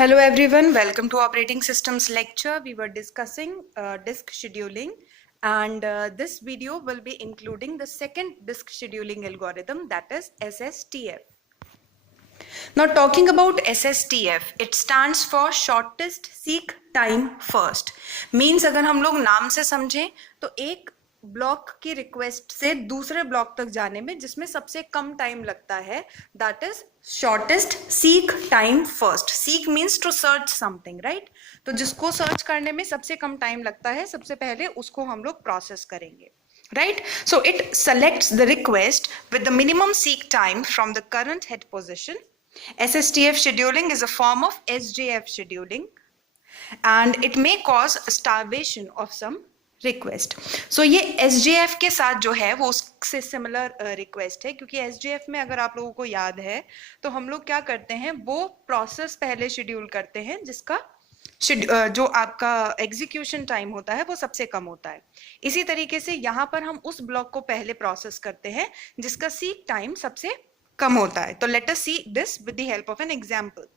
Hello everyone, welcome to Operating Systems lecture. We were discussing disk scheduling, and this video will be including the second disk scheduling algorithm, that is SSTF. Now talking about SSTF, it stands for Shortest Seek Time First. Means अगर हम लोग नाम से समझें तो एक block की request से दूसरे ब्लॉक तक जाने में जिसमें सबसे कम टाइम लगता है, that is shortest seek time first. Seek means to search something, right? तो जिसको सर्च करने में सबसे कम टाइम लगता है, सबसे पहले उसको हम लोग प्रोसेस करेंगे, right? So it selects the request with the minimum seek time from the current head position. SSTF scheduling is a form of SJF scheduling, and it may cause starvation of some request. So ये SJF के साथ जो है वो उससे similar request है, क्योंकि SJF में अगर आप लोगों को याद है तो हम लोग क्या करते हैं, वो प्रोसेस पहले शेड्यूल करते हैं जिसका जो आपका एग्जीक्यूशन टाइम होता है वो सबसे कम होता है. इसी तरीके से यहाँ पर हम उस ब्लॉक को पहले प्रोसेस करते हैं जिसका सीक टाइम सबसे कम होता है. तो let us see this with the help of an example.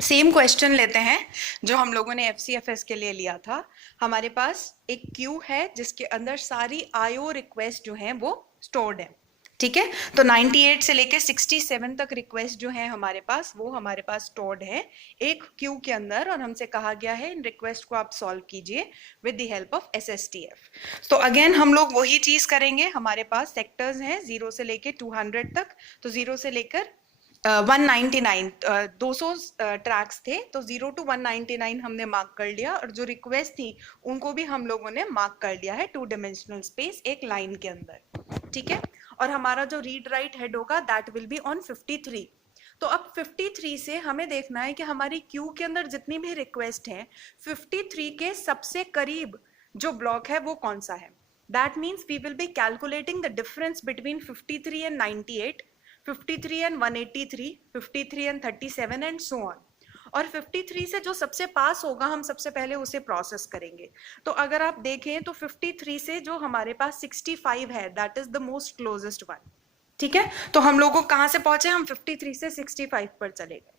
Same question लेते हैं जो हम लोगों ने FCFS के लिए लिया था. हमारे पास एक क्यू है जिसके अंदर सारी IO रिक्वेस्ट जो हैं वो स्टोर्ड है, ठीक है? तो 98 से लेके 67 तक रिक्वेस्ट जो है हमारे पास, वो हमारे पास स्टोर्ड है एक क्यू के अंदर, और हमसे कहा गया है इन रिक्वेस्ट को आप सॉल्व कीजिए with the help of SSTF. तो अगेन हम लोग वही चीज करेंगे. हमारे पास सेक्टर्स हैं 0 से लेके 200 तक. तो 0 से लेकर 199 200 ट्रैक्स थे, तो 0 to 199 हमने मार्क कर लिया, और जो रिक्वेस्ट थी उनको भी हम लोगों ने मार्क कर लिया है 2 डायमेंशनल स्पेस एक लाइन के अंदर, ठीक है? और हमारा जो रीड राइट हेड होगा दैट विल बी ऑन 53. तो अब 53 से हमें देखना है कि हमारी क्यू के अंदर जितनी भी रिक्वेस्ट है 53 के सबसे करीब जो ब्लॉक है वो कौन सा है. That means we will be calculating the difference between 53 and 98, 53 and 183, 53 and 37 and so on. और 53 से जो सबसे पास होगा हम सबसे पहले उसे प्रोसेस करेंगे. तो अगर आप देखें तो 53 से जो हमारे पास 65 है that is the most closest one, ठीक है? तो हम लोगों कहां से पहुंचे, हम 53 से 65 पर चले गए.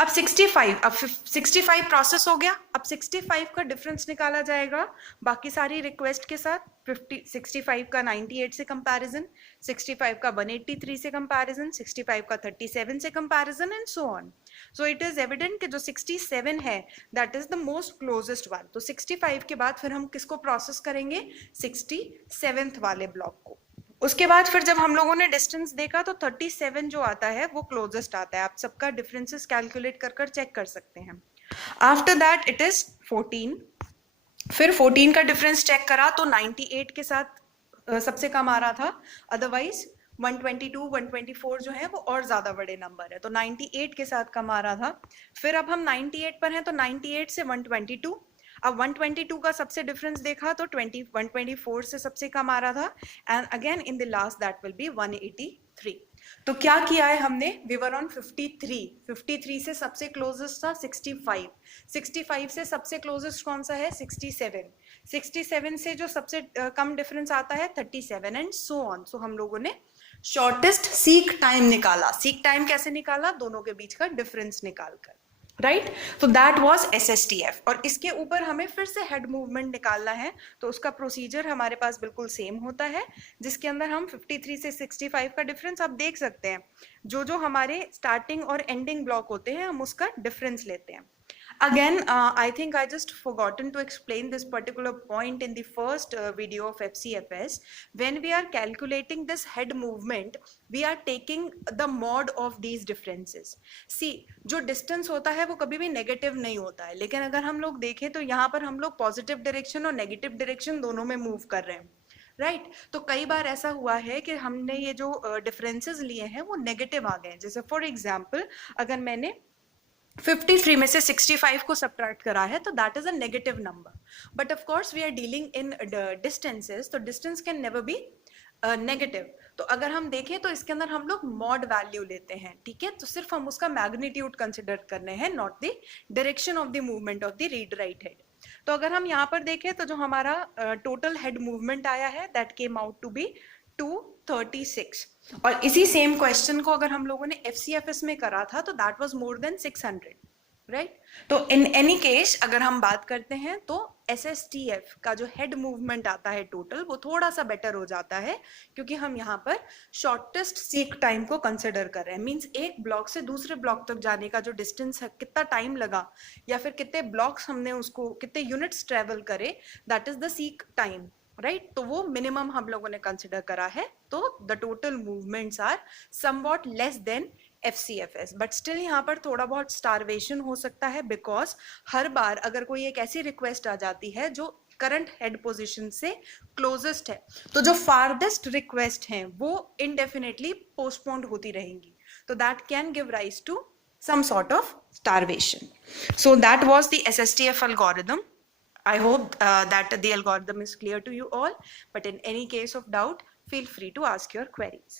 अब 65 प्रोसेस हो गया. अब 65 का डिफरेंस निकाला जाएगा बाकी सारी रिक्वेस्ट के साथ. 65 का 98 से कंपैरिजन, 65 का 183 से कंपैरिजन, 65 का 37 से comparison and so on. So it is evident कि जो 67 है that is the most closest one. तो 65 के बाद फिर हम किसको प्रोसेस करेंगे, 67th वाले ब्लॉक को. उसके बाद फिर जब हम लोगों ने डिस्टेंस देखा तो 37 जो आता है वो क्लोजेस्ट आता है. आप सबका डिफरेंसेस कैलकुलेट कर कर चेक कर सकते हैं. After that it is 14. फिर 14 का डिफरेंस चेक करा तो 98 के साथ सबसे कम आ रहा था, अदरवाइज 122 124 जो है वो और ज्यादा बड़े नंबर है, तो 98 के साथ कम आ रहा था. फिर अब हम 98 पर हैं तो 98 से 122. अब 122 का सबसे डिफरेंस देखा तो 124 से सबसे कम आ रहा था, and again in the last that will be 183. तो क्या किया है हमने, वी वर ऑन 53 से सबसे क्लोजेस्ट था 65 से सबसे क्लोजेस्ट कौन सा है, 67 से जो सबसे कम डिफरेंस आता है 37 एंड सो ऑन. सो हम लोगों ने शॉर्टेस्ट सीक टाइम निकाला. सीक टाइम कैसे निकाला, दोनों के बीच का डिफरेंस निकालकर, राइट? तो दैट वाज SSTF. और इसके ऊपर हमें फिर से हेड मूवमेंट निकालना है, तो उसका प्रोसीजर हमारे पास बिल्कुल सेम होता है, जिसके अंदर हम 53 से 65 का डिफरेंस आप देख सकते हैं. जो जो हमारे स्टार्टिंग और एंडिंग ब्लॉक होते हैं हम उसका डिफरेंस लेते हैं. Again, I think I just forgotten to explain this particular point in the first video of FCFS. When we are calculating this head movement, we are taking the mod of these differences. See, जो distance होता है वो कभी भी negative नहीं होता है, लेकिन अगर हम लोग देखें तो यहाँ पर हम लोग positive direction और negative direction दोनों में move कर रहे हैं, राइट? तो कई बार ऐसा हुआ है कि हमने ये जो डिफरेंसेस लिए हैं वो नेगेटिव आ गए. जैसे फॉर एग्जाम्पल अगर मैंने 53 में से 65 को सब्ट्रैक्ट करा है तो that is a negative number. But of course we are dealing in distances, तो distance can never be negative. तो अगर हम देखें तो इसके अंदर हम लोग मॉड वैल्यू लेते हैं, ठीक है? तो सिर्फ हम उसका मैग्नीट्यूड कंसिडर करने हैं, not the direction of the movement of the read write head. तो अगर हम यहाँ पर देखें तो जो हमारा टोटल हेड मूवमेंट आया है that came out to be 236. और इसी सेम क्वेश्चन को अगर हम लोगों ने FCFS में करा था तो that was more than 600. Right. तो इन एनी केस अगर हम बात करते हैं तो SSTF का जो हेड मूवमेंट आता है टोटल, वो थोड़ा सा बेटर हो जाता है, क्योंकि हम यहाँ पर शॉर्टेस्ट सीक टाइम को कंसिडर कर रहे हैं। मींस एक ब्लॉक से दूसरे ब्लॉक तक जाने का जो डिस्टेंस है, कितना टाइम लगा या फिर कितने ब्लॉक्स हमने उसको, कितने यूनिट्स ट्रेवल करे, that is the seek time, right. तो वो मिनिमम हम लोगों ने कंसिडर करा है। तो the total movements are somewhat less than FCFS, but still यहाँ पर थोड़ा बहुत स्टारवेशन हो सकता है, बिकॉज हर बार अगर कोई एक ऐसी रिक्वेस्ट आ जाती है जो करंट हेड पोजीशन से क्लोजेस्ट है, तो जो फारदेस्ट रिक्वेस्ट हैं वो इनडेफिनेटली पोस्टपोन्ड होती रहेंगी, तो that can give rise to some sort of starvation. So that was the SSTF algorithm. I hope that the algorithm is clear to you all, but in any case of doubt, feel free to ask your queries.